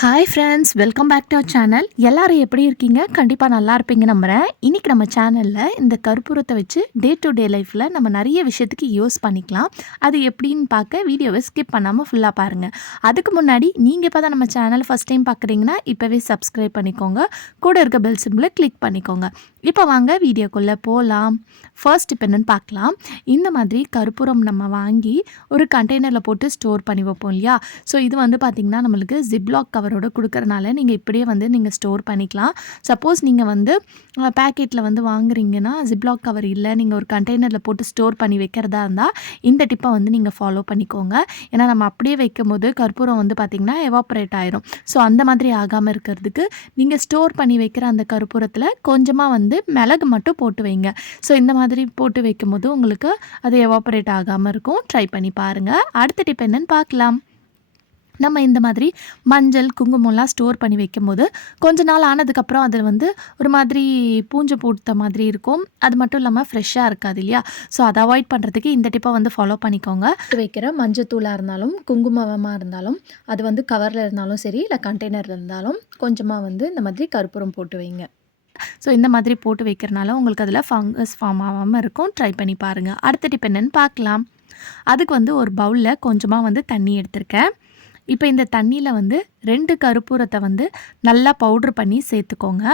Hi friends, welcome back to our channel. எல்லாரும் எப்படி இருக்கீங்க? கண்டிப்பாக நல்லா இருப்பீங்க நம்புகிறேன். இன்றைக்கி நம்ம சேனலில் இந்த கற்பூரத்தை வச்சு டே டு டே லைஃப்பில் நம்ம நிறைய விஷயத்துக்கு யூஸ் பண்ணிக்கலாம். அது எப்படின்னு பார்க்க வீடியோவை ஸ்கிப் பண்ணாமல் ஃபுல்லாக பாருங்கள். அதுக்கு முன்னாடி நீங்கள் இப்போ தான் நம்ம சேனல் ஃபஸ்ட் டைம் பார்க்குறீங்கன்னா இப்போவே சப்ஸ்கிரைப் பண்ணிக்கோங்க. கூட இருக்க பெல் சிம்பிளை கிளிக் பண்ணிக்கோங்க. இப்போ வாங்க வீடியோக்குள்ளே போகலாம். ஃபர்ஸ்ட் இப்போ என்னென்னு பார்க்கலாம். இந்த மாதிரி கற்பூரம் நம்ம வாங்கி ஒரு கண்டெய்னரில் போட்டு ஸ்டோர் பண்ணி வைப்போம் இல்லையா? ஸோ இது வந்து பார்த்திங்கன்னா நம்மளுக்கு ஜிப்லாக் கவரோட கொடுக்கறனால நீங்கள் இப்படியே வந்து நீங்கள் ஸ்டோர் பண்ணிக்கலாம். சப்போஸ் நீங்கள் வந்து பேக்கெட்டில் வந்து வாங்குறீங்கன்னா ஜிப்லாக் கவர் இல்லை, நீங்கள் ஒரு கண்டெய்னரில் போட்டு ஸ்டோர் பண்ணி வைக்கிறதா இருந்தால் இந்த டிப்பை வந்து நீங்கள் ஃபாலோ பண்ணிக்கோங்க. ஏன்னா நம்ம அப்படியே வைக்கும் போது கற்பூரம் வந்து பார்த்திங்கன்னா எவாப்ரேட் ஆயிரும். ஸோ அந்த மாதிரி ஆகாமல் இருக்கிறதுக்கு நீங்கள் ஸ்டோர் பண்ணி வைக்கிற அந்த கற்பூரத்தில் கொஞ்சமாக வந்து மிளகு மட்டும் போட்டு வைங்க. ஸோ இந்த மாதிரி போட்டு வைக்கும் போது உங்களுக்கு அது எவாப்ரேட் ஆகாமல் இருக்கும். ட்ரை பண்ணி பாருங்கள். அடுத்த டிப் என்னன்னு பார்க்கலாம். நம்ம இந்த மாதிரி மஞ்சள் குங்குமம்லாம் ஸ்டோர் பண்ணி வைக்கும்போது கொஞ்ச நாள் ஆனதுக்கப்புறம் அதில் வந்து ஒரு மாதிரி பூஞ்சை பூத்த மாதிரி இருக்கும். அது மட்டும் இல்லாமல் ஃப்ரெஷ்ஷாக இருக்காது இல்லையா? ஸோ அதை அவாய்ட் பண்ணுறதுக்கு இந்த டிப்பை வந்து ஃபாலோ பண்ணிக்கோங்க. வைக்கிற மஞ்சத்தூளாக இருந்தாலும் குங்குமமாக இருந்தாலும் அது வந்து கவரில் இருந்தாலும் சரி, இல்லை கண்டெய்னரில் இருந்தாலும் கொஞ்சமாக வந்து இந்த மாதிரி கற்பூரம் போட்டு வைங்க. ஸோ இந்த மாதிரி போட்டு வைக்கிறனால உங்களுக்கு அதில் ஃபங்கஸ் ஃபார்ம் ஆகாமல் இருக்கும். ட்ரை பண்ணி பாருங்கள். அடுத்த டிப் என்னென்னு பார்க்கலாம். அதுக்கு வந்து ஒரு பவுலில் கொஞ்சமாக வந்து தண்ணி எடுத்திருக்கேன். இப்போ இந்த தண்ணியில் வந்து 2 கற்பூரத்தை வந்து நல்லா பவுட்ரு பண்ணி சேர்த்துக்கோங்க.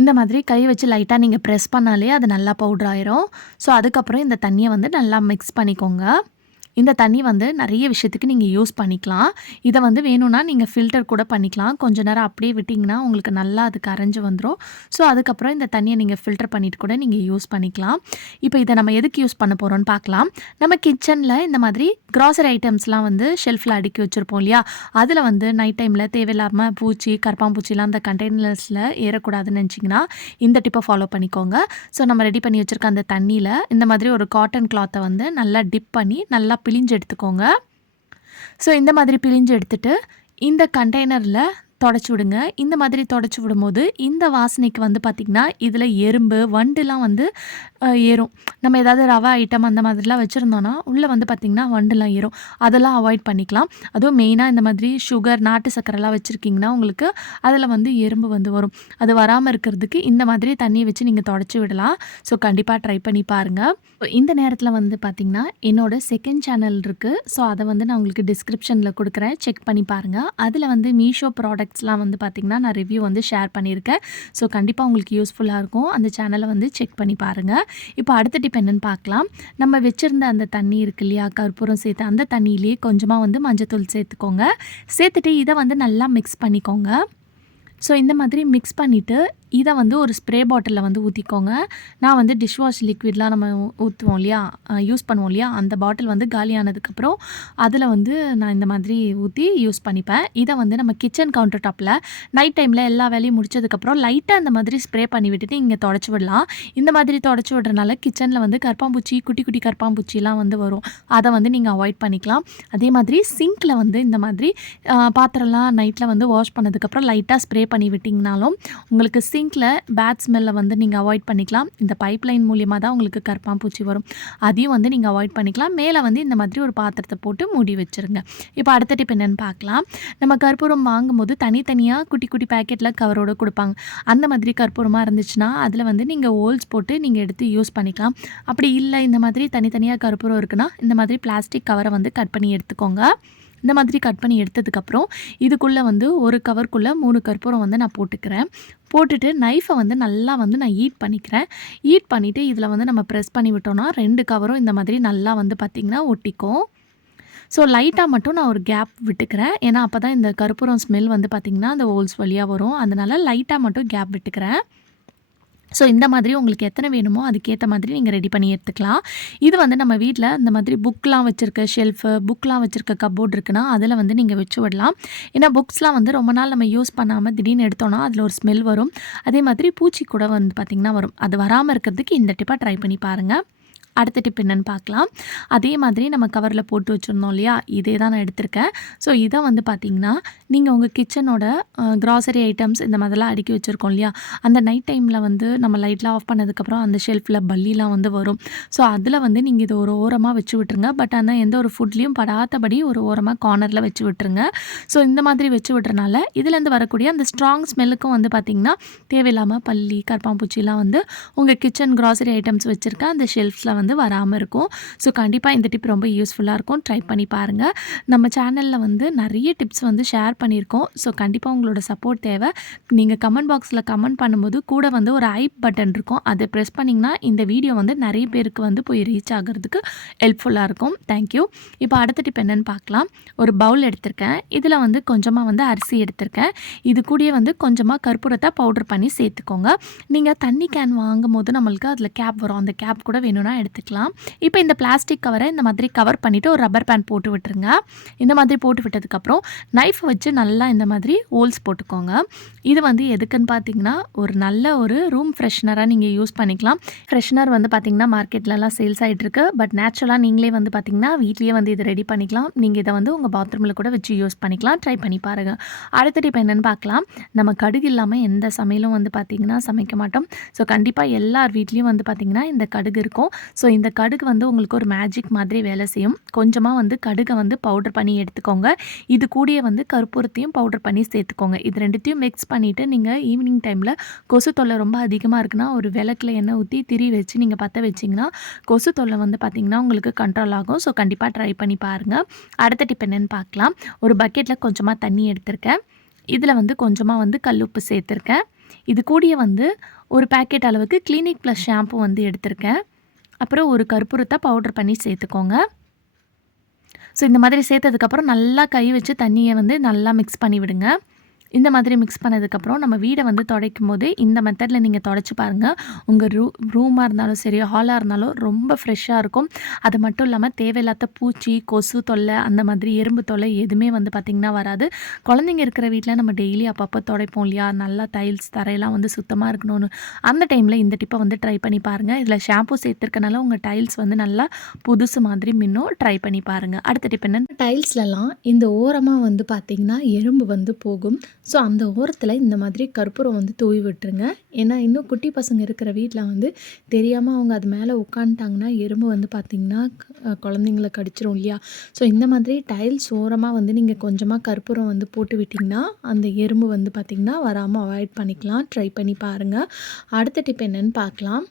இந்த மாதிரி கை வச்சு லைட்டாக நீங்கள் ப்ரெஸ் பண்ணாலே அது நல்லா பவுட்ரு ஆயிரும். ஸோ அதுக்கப்புறம் இந்த தண்ணியை வந்து நல்லா மிக்ஸ் பண்ணிக்கோங்க. இந்த தண்ணி வந்து நிறைய விஷயத்துக்கு நீங்கள் யூஸ் பண்ணிக்கலாம். இதை வந்து வேணும்னா நீங்கள் ஃபில்டர் கூட பண்ணிக்கலாம். கொஞ்ச நேரம் அப்படியே விட்டிங்கன்னா உங்களுக்கு நல்லா அது கரைஞ்சி வந்துடும். ஸோ அதுக்கப்புறம் இந்த தண்ணியை நீங்கள் ஃபில்டர் பண்ணிவிட்டு கூட நீங்கள் யூஸ் பண்ணிக்கலாம். இப்போ இதை நம்ம எதுக்கு யூஸ் பண்ண போகிறோம்னு பார்க்கலாம். நம்ம கிச்சனில் இந்த மாதிரி க்ராசரி ஐட்டம்ஸ்லாம் வந்து ஷெல்ஃபில் அடுக்கி வச்சுருப்போம் இல்லையா? அதில் வந்து நைட் டைமில் தேவையில்லாமல் பூச்சி கரப்பாம்பூச்சிலாம் அந்த கண்டெய்னர்ஸில் ஏறக்கூடாதுன்னு நினச்சிங்கன்னா இந்த டிப்பை ஃபாலோ பண்ணிக்கோங்க. ஸோ நம்ம ரெடி பண்ணி வச்சுருக்க அந்த தண்ணியில் இந்த மாதிரி ஒரு காட்டன் கிளாத்தை வந்து நல்லா டிப் பண்ணி நல்லா பிழிஞ்சு எடுத்துக்கோங்க. ஸோ இந்த மாதிரி பிழிஞ்சு எடுத்துட்டு இந்த கண்டெய்னரில் தொடச்சி விடுங்க. இந்த மாதிரி தொடச்சி விடும்போது இந்த வாசனைக்கு வந்து பார்த்திங்கன்னா இதில் எறும்பு வண்டுலாம் வந்து ஏறும். நம்ம ஏதாவது ரவா ஐட்டம் அந்த மாதிரிலாம் வச்சுருந்தோன்னா உள்ளே வந்து பார்த்திங்கன்னா வண்டுலாம் ஏறும். அதெல்லாம் அவாய்ட் பண்ணிக்கலாம். அதுவும் மெயினாக இந்த மாதிரி சுகர் நாட்டு சர்க்கரைலாம் வச்சுருக்கிங்கன்னா உங்களுக்கு அதில் வந்து எறும்பு வந்து வரும். அது வராமல் இருக்கிறதுக்கு இந்த மாதிரி தண்ணியை வச்சு நீங்கள் தொடச்சி விடலாம். ஸோ கண்டிப்பாக ட்ரை பண்ணி பாருங்கள். இந்த நேரத்தில் வந்து பார்த்திங்கன்னா என்னோடய செகண்ட் சேனல் இருக்குது. ஸோ அதை வந்து நான் உங்களுக்கு டிஸ்கிரிப்ஷனில் கொடுக்குறேன். செக் பண்ணி பாருங்கள். அதில் வந்து மீஷோ ப்ராடக்ட்ஸ்லாம் வந்து பார்த்திங்கன்னா நான் ரிவ்யூ வந்து ஷேர் பண்ணியிருக்கேன். ஸோ கண்டிப்பாக உங்களுக்கு யூஸ்ஃபுல்லாக இருக்கும். அந்த சேனலை வந்து செக் பண்ணி பாருங்கள். இப்போ அடுத்த டிப் என்னென்னு பார்க்கலாம். நம்ம வச்சுருந்த அந்த தண்ணி இருக்கு இல்லையா, கற்பூரம் சேர்த்து அந்த தண்ணியிலேயே கொஞ்சமாக வந்து மஞ்சத்தூள் சேர்த்துக்கோங்க. சேர்த்துட்டு இதை வந்து நல்லா மிக்ஸ் பண்ணிக்கோங்க. ஸோ இந்த மாதிரி மிக்ஸ் பண்ணிவிட்டு இதை வந்து ஒரு ஸ்ப்ரே பாட்டிலில் வந்து ஊற்றிக்கோங்க. நான் வந்து டிஷ்வாஷ் லிக்விட்லாம் நம்ம ஊற்றுவோம் இல்லையா, யூஸ் பண்ணுவோம் இல்லையா, அந்த பாட்டில் வந்து காலியானதுக்கப்புறம் அதில் வந்து நான் இந்த மாதிரி ஊற்றி யூஸ் பண்ணிப்பேன். இதை வந்து நம்ம கிச்சன் கவுண்டர் டாப்பில் நைட் டைமில் எல்லா வேலையும் முடிச்சதுக்கப்புறம் லைட்டாக இந்த மாதிரி ஸ்ப்ரே பண்ணி விட்டுட்டு இங்கே தொடச்சி விடலாம். இந்த மாதிரி தொடச்சி விடுறதுனால கிச்சனில் வந்து கரப்பாம்பூச்சி குட்டி குட்டி கரப்பாம்பூச்சிலாம் வந்து வரும். அதை வந்து நீங்கள் அவாய்ட் பண்ணிக்கலாம். அதே மாதிரி சிங்க்கில் வந்து இந்த மாதிரி பாத்திரம்லாம் நைட்டில் வந்து வாஷ் பண்ணதுக்கப்புறம் லைட்டாக ஸ்ப்ரே பண்ணி விட்டிங்கனாலும் உங்களுக்கு சிங்கில் பேட் ஸ்மெல்லை வந்து நீங்கள் அவாய்ட் பண்ணிக்கலாம். இந்த பைப்லைன் மூலியமாக தான் உங்களுக்கு கரப்பாம்பூச்சி வரும். அதையும் வந்து நீங்கள் அவாய்ட் பண்ணிக்கலாம். மேலே வந்து இந்த மாதிரி ஒரு பாத்திரத்தை போட்டு மூடி வச்சுருங்க. இப்போ அடுத்த டிப் என்னென்னு பார்க்கலாம். நம்ம கற்பூரம் வாங்கும்போது தனித்தனியாக குட்டி குட்டி பேக்கெட்டில் கவரோடு கொடுப்பாங்க. அந்த மாதிரி கற்பூரமாக இருந்துச்சுன்னா அதில் வந்து நீங்கள் ஹோல்ஸ் போட்டு நீங்கள் எடுத்து யூஸ் பண்ணிக்கலாம். அப்படி இல்லை இந்த மாதிரி தனித்தனியாக கற்பூரம் இருக்குன்னா இந்த மாதிரி பிளாஸ்டிக் கவரை வந்து கட் பண்ணி எடுத்துக்கோங்க. இந்த மாதிரி கட் பண்ணி எடுத்ததுக்கப்புறம் இதுக்குள்ளே வந்து ஒரு கவருக்குள்ளே 3 கற்பூரம் வந்து நான் போட்டுக்கிறேன். போட்டுட்டு நைஃபை வந்து நல்லா வந்து நான் ஹீட் பண்ணிக்கிறேன். ஹீட் பண்ணிவிட்டு இதில் வந்து நம்ம ப்ரெஸ் பண்ணி விட்டோன்னா 2 கவரும் இந்த மாதிரி நல்லா வந்து பார்த்திங்கன்னா ஒட்டிக்கும். ஸோ லைட்டாக மட்டும் நான் ஒரு கேப் விட்டுக்கிறேன். ஏன்னா அப்போ தான் இந்த கற்பூரம் ஸ்மெல் வந்து பார்த்திங்கன்னா அந்த ஹோல்ஸ் வழியாக வரும். அதனால் லைட்டாக மட்டும் கேப் விட்டுக்கிறேன். ஸோ இந்த மாதிரி உங்களுக்கு எத்தனை வேணுமோ அதுக்கேற்ற மாதிரி நீங்கள் ரெடி பண்ணி எடுத்துக்கலாம். இது வந்து நம்ம வீட்டில் இந்த மாதிரி புக்லாம் வச்சுருக்க ஷெல்ஃபு, புக்லாம் வச்சுருக்க கப்போர்ட் இருக்குன்னா அதில் வந்து நீங்கள் வச்சு விடலாம். ஏன்னா புக்ஸ்லாம் வந்து ரொம்ப நாள் நம்ம யூஸ் பண்ணாமல் திடீர்னு எடுத்தோன்னா அதில் ஒரு ஸ்மெல் வரும். அதே மாதிரி பூச்சி கூட வந்து பார்த்திங்கன்னா வரும். அது வராமல் இருக்கிறதுக்கு இந்த டிப்பை ட்ரை பண்ணி பாருங்கள். அடுத்த டிப் என்னன்னு பார்க்கலாம். அதே மாதிரி நம்ம கவரில் போட்டு வச்சுருந்தோம் இல்லையா, இதே தான் நான் எடுத்திருக்கேன். ஸோ இதை வந்து பார்த்திங்கன்னா நீங்கள் உங்கள் கிச்சனோட கிராசரி ஐட்டம்ஸ் இந்த மாதிரிலாம் அடுக்கி வச்சுருக்கோம் இல்லையா, அந்த நைட் டைமில் வந்து நம்ம லைட்லாம் ஆஃப் பண்ணதுக்கப்புறம் அந்த ஷெல்ஃபில் பல்லிலாம் வந்து வரும். ஸோ அதில் வந்து நீங்கள் இதை ஒரு ஓரமாக வச்சு விட்டுருங்க. பட் ஆனால் எந்த ஒரு ஃபுட்லேயும் படாதபடி ஒரு ஓரமாக கார்னரில் வச்சு விட்டுருங்க. ஸோ இந்த மாதிரி வச்சு விட்றனால இதுலேருந்து வரக்கூடிய அந்த ஸ்ட்ராங் ஸ்மெல்லுக்கும் வந்து பார்த்திங்கன்னா தேவையில்லாமல் பல்லி கரப்பாம்பூச்சிலாம் வந்து உங்கள் கிச்சன் கிராசரி ஐட்டம்ஸ் வச்சுருக்க அந்த ஷெல்ஃப்ஸில் வந்து வராமல் இருக்கும். ஸோ கண்டிப்பாக இந்த டிப் ரொம்ப யூஸ்ஃபுல்லாக இருக்கும். ட்ரை பண்ணி பாருங்கள். நம்ம சேனலில் வந்து நிறைய டிப்ஸ் வந்து ஷேர் பண்ணியிருக்கோம். ஸோ கண்டிப்பாக உங்களோட சப்போர்ட் தேவை. நீங்கள் கமெண்ட் பாக்ஸில் கமெண்ட் பண்ணும்போது கூட வந்து ஒரு ஐ பட்டன் இருக்கும். அதை ப்ரெஸ் பண்ணிங்கன்னா இந்த வீடியோ வந்து நிறைய பேருக்கு வந்து போய் ரீச் ஆகிறதுக்கு ஹெல்ப்ஃபுல்லாக இருக்கும். தேங்க்யூ. இப்போ அடுத்த டிப் என்னென்னு பார்க்கலாம். ஒரு பவுல் எடுத்திருக்கேன். இதில் வந்து கொஞ்சமாக வந்து அரிசி எடுத்திருக்கேன். இது கூடயே வந்து கொஞ்சமாக கற்பூரத்தை பவுடர் பண்ணி சேர்த்துக்கோங்க. நீங்கள் தண்ணி கேன் வாங்கும்போது நம்மளுக்கு அதில் கேப் வரும். அந்த கேப் கூட வேணும்னா எடுத்துக்கலாம். இப்போ இந்த பிளாஸ்டிக் கவரை இந்த மாதிரி கவர் பண்ணிவிட்டு ஒரு ரப்பர் பேண்ட் போட்டு விட்டுருங்க. இந்த மாதிரி போட்டு விட்டதுக்கப்புறம் நைஃப் வச்சு நல்லா இந்த மாதிரி ஹோல்ஸ் போட்டுக்கோங்க. இது வந்து எதுக்குன்னு பார்த்தீங்கன்னா ஒரு நல்ல ஒரு ரூம் ஃப்ரெஷ்னராக நீங்கள் யூஸ் பண்ணிக்கலாம். ஃப்ரெஷ்னர் வந்து பார்த்திங்கன்னா மார்க்கெட்லலாம் சேல்ஸ் ஆகிட்டுருக்கு. பட் நேச்சுரலாக நீங்களே வந்து பார்த்திங்கன்னா வீட்லேயே வந்து இதை ரெடி பண்ணிக்கலாம். நீங்கள் இதை வந்து உங்கள் பாத்ரூமில் கூட வச்சு யூஸ் பண்ணிக்கலாம். ட்ரை பண்ணி பாருங்கள். அடுத்த டிப் என்னென்னு பார்க்கலாம். நம்ம கடுகு இல்லாமல் எந்த சமையலும் வந்து பார்த்திங்கன்னா சமைக்க மாட்டோம். ஸோ கண்டிப்பாக எல்லார் வீட்லேயும் வந்து பார்த்திங்கன்னா இந்த கடுகு இருக்கும். ஸோ இந்த கடுகு வந்து உங்களுக்கு ஒரு மேஜிக் மாதிரி வேலை செய்யும். கொஞ்சமாக வந்து கடுகை வந்து பவுடர் பண்ணி எடுத்துக்கோங்க. இது கூடயே வந்து கற்பூரத்தையும் பவுடர் பண்ணி சேர்த்துக்கோங்க. இது ரெண்டுத்தையும் மிக்ஸ் பண்ணிவிட்டு நீங்கள் ஈவினிங் டைமில் கொசு தொல்லை ரொம்ப அதிகமாக இருக்குன்னா ஒரு விளக்கில் எண்ணெய் ஊற்றி திரி வச்சு நீங்கள் பற்ற வச்சிங்கன்னா கொசு தொல்லை வந்து பார்த்திங்கன்னா உங்களுக்கு கண்ட்ரோல் ஆகும். ஸோ கண்டிப்பாக ட்ரை பண்ணி பாருங்கள். அடுத்த டிப் என்னென்னு பார்க்கலாம். ஒரு பக்கெட்டில் கொஞ்சமாக தண்ணி எடுத்திருக்கேன். இதில் வந்து கொஞ்சமாக வந்து கல்லுப்பு சேர்த்துருக்கேன். இது கூடயே வந்து ஒரு பேக்கெட் அளவுக்கு கிளினிக் ப்ளஸ் ஷாம்பு வந்து எடுத்திருக்கேன். அப்புறம் ஒரு கற்பூரத்தை பவுடர் பண்ணி சேர்த்துக்கோங்க. ஸோ இந்த மாதிரி சேர்த்ததுக்கப்புறம் நல்லா கை வச்சு தண்ணியை வந்து நல்லா மிக்ஸ் பண்ணி விடுங்க. இந்த மாதிரி மிக்ஸ் பண்ணதுக்கப்புறம் நம்ம வீடை வந்து துடைக்கும் போது இந்த மெத்தடில் நீங்கள் துடைச்சி பாருங்கள். உங்கள் ரூமாக இருந்தாலும் சரி, ஹாலாக இருந்தாலும் ரொம்ப ஃப்ரெஷ்ஷாக இருக்கும். அது மட்டும் இல்லாமல் தேவையில்லாத பூச்சி, கொசு தொல்லை, அந்த மாதிரி எறும்பு தொல்லை எதுவுமே வந்து பார்த்திங்கன்னா வராது. குழந்தைங்க இருக்கிற வீட்டில் நம்ம டெய்லி அப்பப்போ துடைப்போம் இல்லையா, நல்லா டைல்ஸ் தரையெல்லாம் வந்து சுத்தமாக இருக்கணும்னு. அந்த டைமில் இந்த டிப்பை வந்து ட்ரை பண்ணி பாருங்கள். இதில் ஷாம்பு சேர்த்துருக்கனால உங்கள் டைல்ஸ் வந்து நல்லா புதுசு மாதிரி மின்னும். ட்ரை பண்ணி பாருங்கள். அடுத்த டிப் என்னென்னு, டைல்ஸ்லலாம் இந்த ஓரமாக வந்து பார்த்திங்கன்னா எறும்பு வந்து போகும். ஸோ அந்த ஓரத்தில் இந்த மாதிரி கற்பூரம் வந்து தூவி விட்டுருங்க. ஏன்னா இன்னும் குட்டி பசங்க இருக்கிற வீட்டில் வந்து தெரியாமல் அவங்க அது மேலே உட்காந்துட்டாங்கன்னா எறும்பு வந்து பார்த்திங்கன்னா குழந்தைங்கள கடிச்சிரும் இல்லையா. ஸோ இந்த மாதிரி டைல்ஸ் ஓரமாக வந்து நீங்கள் கொஞ்சமாக கற்பூரம் வந்து போட்டு விட்டிங்கன்னா அந்த எறும்பு வந்து பார்த்திங்கன்னா வராமல் அவாய்ட் பண்ணிக்கலாம். ட்ரை பண்ணி பாருங்கள். அடுத்த டிப் என்னென்னு பார்க்கலாம்.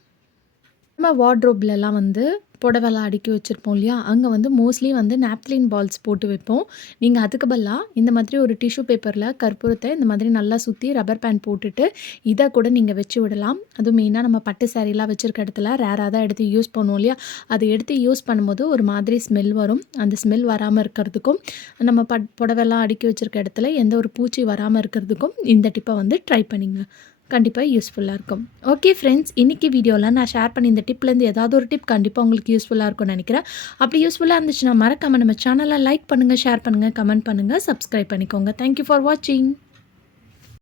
நம்ம வார்ட்ரோப்லலாம் வந்து புடவெல்லாம் அடுக்கி வச்சுருப்போம் இல்லையா, அங்கே வந்து மோஸ்ட்லி வந்து நாப்கின் பால்ஸ் போட்டு வைப்போம். நீங்கள் அதுக்கு பதிலாக இந்த மாதிரி ஒரு டிஷ்யூ பேப்பரில் கற்பூரத்தை இந்த மாதிரி நல்லா சுற்றி ரப்பர் பேண்ட் போட்டுட்டு இதை கூட நீங்கள் வச்சு விடலாம். அதுவும் மெயினாக நம்ம பட்டு சாரீலாம் வச்சுருக்க இடத்துல ரேராக தான் எடுத்து யூஸ் பண்ணுவோம் இல்லையா, அதை எடுத்து யூஸ் பண்ணும்போது ஒரு மாதிரி ஸ்மெல் வரும். அந்த ஸ்மெல் வராமல் இருக்கிறதுக்கும் நம்ம புடவெல்லாம் அடுக்கி வச்சுருக்க இடத்துல எந்த ஒரு பூச்சி வராமல் இருக்கிறதுக்கும் இந்த டிப்பை வந்து ட்ரை பண்ணிங்க. கண்டிப்பாக யூஸ்ஃபுல்லாக இருக்கும். ஓகே ஃப்ரெண்ட்ஸ், இன்றைக்கி வீடியோவில் நான் ஷேர் பண்ணி இந்த டிப்லேருந்து ஏதாவது ஒரு டிப் கண்டிப்பாக உங்களுக்கு யூஸ்ஃபுல்லாக இருக்கும்னு நினைக்கிறேன். அப்படி யூஸ்ஃபுல்லாக இருந்துச்சுன்னா மறக்காமல் நம்ம சேனலை லைக் பண்ணுங்கள், ஷேர் பண்ணுங்கள், கமெண்ட் பண்ணுங்கள், சப்ஸ்கிரைப் பண்ணிக்கோங்க. தேங்க்யூ ஃபார் வாட்சிங்.